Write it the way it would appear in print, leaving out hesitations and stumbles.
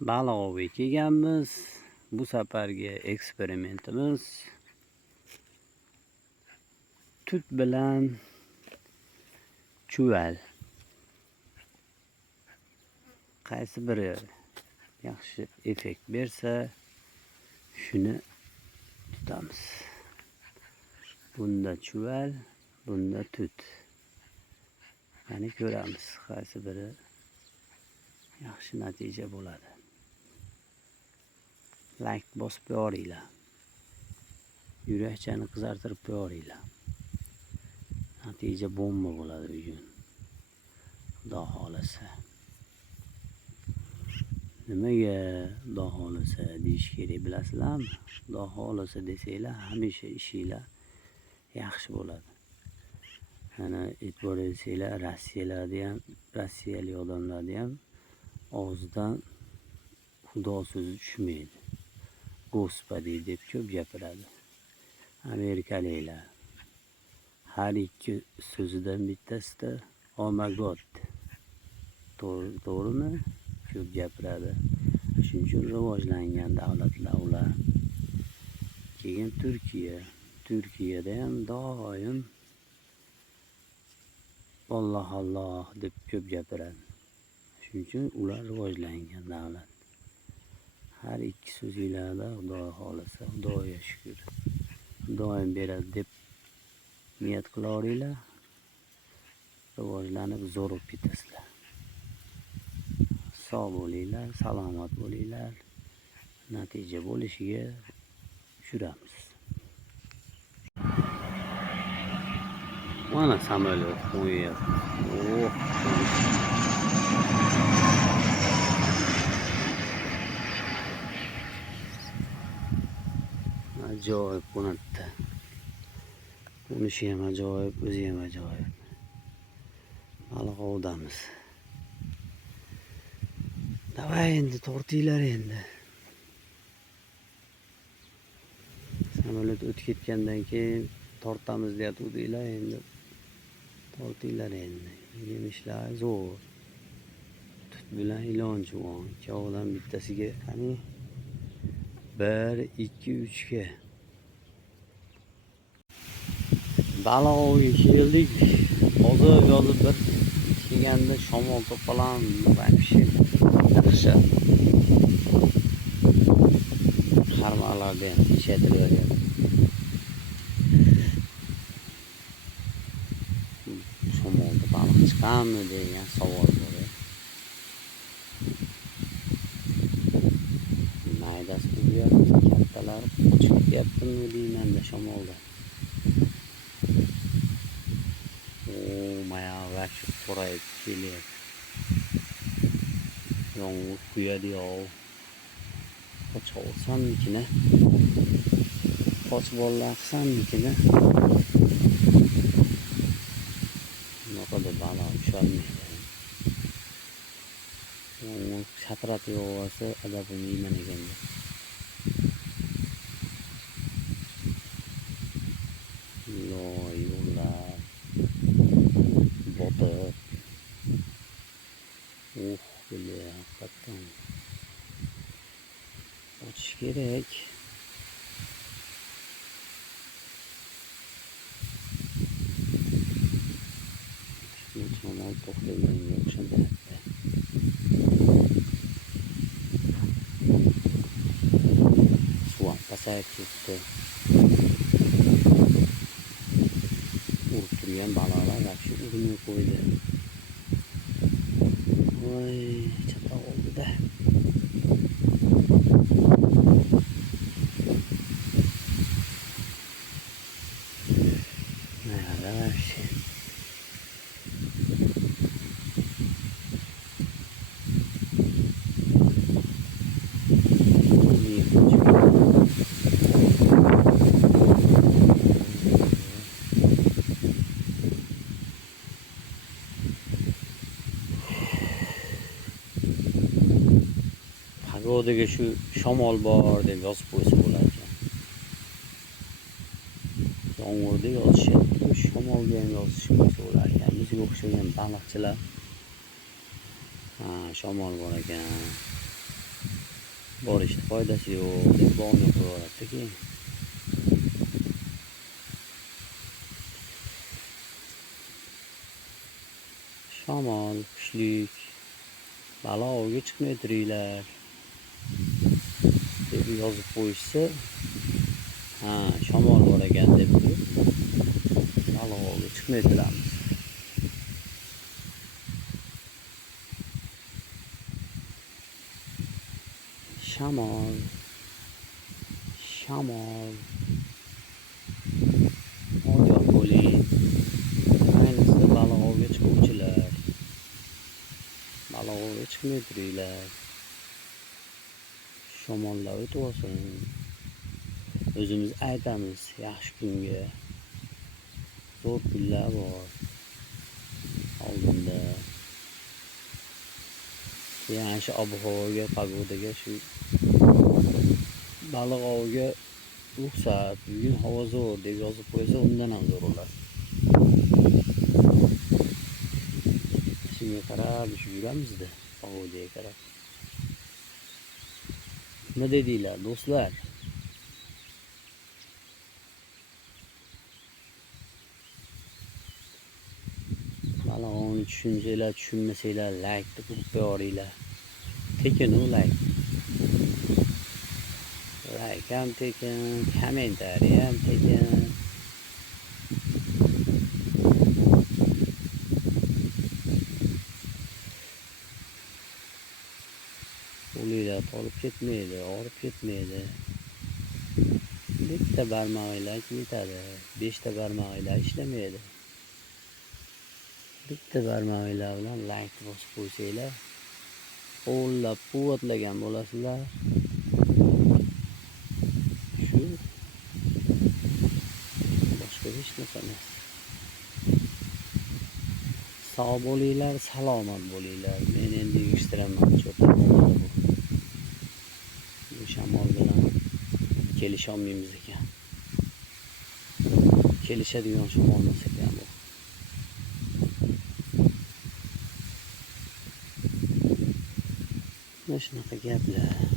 Baliq ovga kelganmiz. Bu safargi eksperimentimiz tut bilan chuval. Qaysi biri yaxshi effekt bersa, shuni tutamiz. Bunda chuval, bunda tut. Ya'ni ko'ramiz, qaysi biri yaxshi natija bo'ladi. Like bosib qo'yinglar. Yurakchani qizartirib qo'yinglar. Natija bomba bo'ladi bugun. Xudo xolasa. Nimaga Xudo xolasa deyish kerak bilasizlarmi? Xudo xolasa desanglar, hamisha ishinglar yaxshi bo'ladi. Ana e'tibor etsanglar, Rossiyalik odamlarda ham og'zidan Xudo so'zi tushmaydi. Господи deb ko'p gapiradi. Amerikaliklar har ikki so'zidan bittasida Oh my God. To'g'rimi? Ko'p gapiradi. Shuning uchun rivojlangan davlatlar ular. Keyin Turkiya. Turkiyada ham doim Alloh Alloh deb ko'p gapiradi. Shuning uchun ular rivojlangan davlat. Har ikki so'zinglarda Xudo xolasa, Xudoga shukr. Doim beradi deb niyat qilaveringlar. Rivojlanib zo'r ketasizlar. Sog' bo'linglar, salomat bo'linglar. Natija bo'lishiga tushiramiz. Mana samolyot qo'yyapti. Ajoyib qo'nadi. Qo'nishi ham ajoyib, o'zi ham ajoyib. Baliq ovdamiz. Davay endi tortinglar endi. Samolyot o'tib ketgandan keyin tortamiz deyatuvdinglar, endi tortinglar endi. Yemishlar zo'r. Tut bilan ilon juvon. Ikkovidan bittasiga qani 1, 2, 3 ga. Baliq ovga keldik. Hozir bir kelganda shamol to'polon vaqti yaxshi. Harmalarda ham ishlatilyapti. Shamolda baliq chiqadimi degan savol bor. Maydasi bo'lyapti, kattalari qochib ketyaptimi deyman-da shamolda. Mayavak qorayib kelyapti. Yomg'ir quyadi-yov. Qochib olsammikin-a? Qochib olsammikin-a? Bunaqa baliq ushalmaydi. Yomg'ir shatratib yog'sa, adabim yeyman ekanda. Yo'llar botib. Böyle hakikaten uçuş gerek. Normal toplayan yok şimdi. Soğan pasayıp tuttu. Urturuyan balıqlar yaxshi urinib qo'ydi. Voy, chatoq oldi-da. Nada вообще. Pagodaga shu shamol bor deb yozib qo'ysa bo'lar ekan. Yomg'irda yozishyapti, shamolga ham yozish bo'lar ekan. Bizga o'xshagan baliqchilar shamol bor ekan. borishni foydasi yo'q deb bog'ni qo'yapti keyin. Shamol kuchlik, baliq ovga chiqmay turinglar deb yozib qo'yishsa, ha, shamol bor ekan deb turib baliq ovga chiqmay turamiz. Shamol, shamol, ogoh bo'ling. Ayniqsa baliq ovga chiquvchilar, baliq ovga chiqmay turinglar. Shamollar o'tib olsin. O'zimiz aytamiz, yaxshi kunga. Zo'r kunlar bor oldinda. Keyin shu ob-havoga, pagodaga, shu baliq oviga ruxsat, bugun havo zo'r deb yozib qo'ysa, undan ham zo'r bo'ladi. Shunga qarab yuramizda, pog'odaga qarab. Nima dedinglar, do'stlar? Baliq ovini tushunsangiz, tushunmasanglar, laykni urib qo'yaveringlar. Tekin u layk. Layk ham tekin, kommentariy ham tekin. Qo'linglar tolib ketmaydi, og'rib ketmaydi. Bitta barmog'inglar yetadi, 5 ta barmog'inglar ishlamaydi. Bitta barmog'inglar bilan like bosib qo'ysanglar, qo'llab quvvatlagan bo'lasizlar. Shu boshqa hech narsa emas. Sog' bo'linglar, salomat bo'linglar. Men endi yig'ishtiraman, cho'ta bo'ladi bu. Bu shamol bilan kelisha olmaymiz ekan. Kelishadigan shamol emas ekan bu. Mana shunaqa gaplar.